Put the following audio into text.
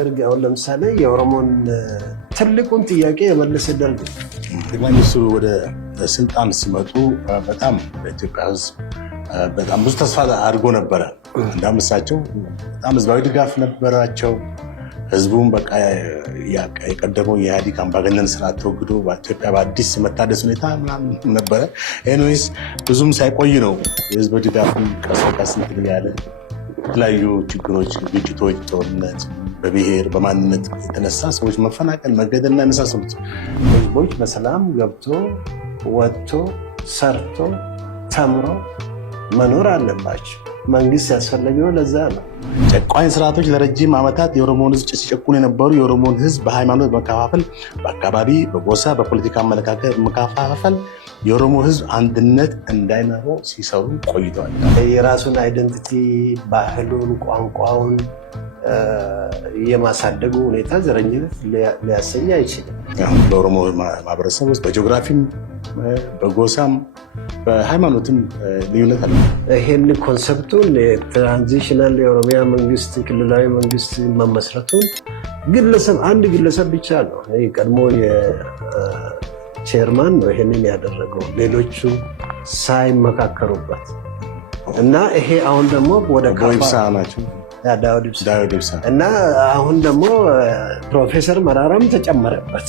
አሁን ለምሳሌ የኦሮሞን ትልቁን ጥያቄ የመለሰ ደርግ ጠቅላይ ሚኒስትሩ ወደ ስልጣን ሲመጡ በጣም በኢትዮጵያ ሕዝብ በጣም ብዙ ተስፋ አድርጎ ነበረ። እንዳመሳቸው በጣም ህዝባዊ ድጋፍ ነበራቸው። ህዝቡም በቃ የቀደመው የኢህአዴግ አምባገነን ስርዓት ተወግዶ በኢትዮጵያ በአዲስ መታደስ ሁኔታ ምናምን ነበረ። ኤኒዌይስ ብዙም ሳይቆይ ነው የህዝብ ድጋፍ ቀስ በቀስ እንትን ያለ የተለያዩ ችግሮች፣ ግጭቶች፣ ጦርነት በብሔር በማንነት የተነሳ ሰዎች መፈናቀል፣ መገደልና የመሳሰሉት ህዝቦች በሰላም ገብቶ ወጥቶ ሰርቶ ተምሮ መኖር አለባቸው። መንግስት ያስፈለገው ለዛ ነው። ጨቋኝ ስርዓቶች ለረጅም ዓመታት የኦሮሞን ህዝብ ሲጨቁን የነበሩ የኦሮሞን ህዝብ በሃይማኖት መከፋፈል፣ በአካባቢ፣ በጎሳ፣ በፖለቲካ አመለካከት መከፋፈል የኦሮሞ ህዝብ አንድነት እንዳይኖረው ሲሰሩ ቆይተዋል። የራሱን አይደንቲቲ ባህሉን፣ ቋንቋውን የማሳደጉ ሁኔታ ዘረኝነት ሊያሰኝ አይችልም። በኦሮሞ ማህበረሰብ ውስጥ በጂኦግራፊም በጎሳም በሃይማኖትም ልዩነት አለ። ይህን ኮንሰፕቱን የትራንዚሽናል የኦሮሚያ መንግስት ክልላዊ መንግስት መመስረቱን አንድ ግለሰብ ብቻ ነው ቀድሞ ቼርማን ነው ይሄንን ያደረገው፣ ሌሎቹ ሳይመካከሩበት እና ይሄ አሁን ደግሞ ወደ ዳውድ ኢብሳ እና አሁን ደግሞ ፕሮፌሰር መራራም ተጨመረበት።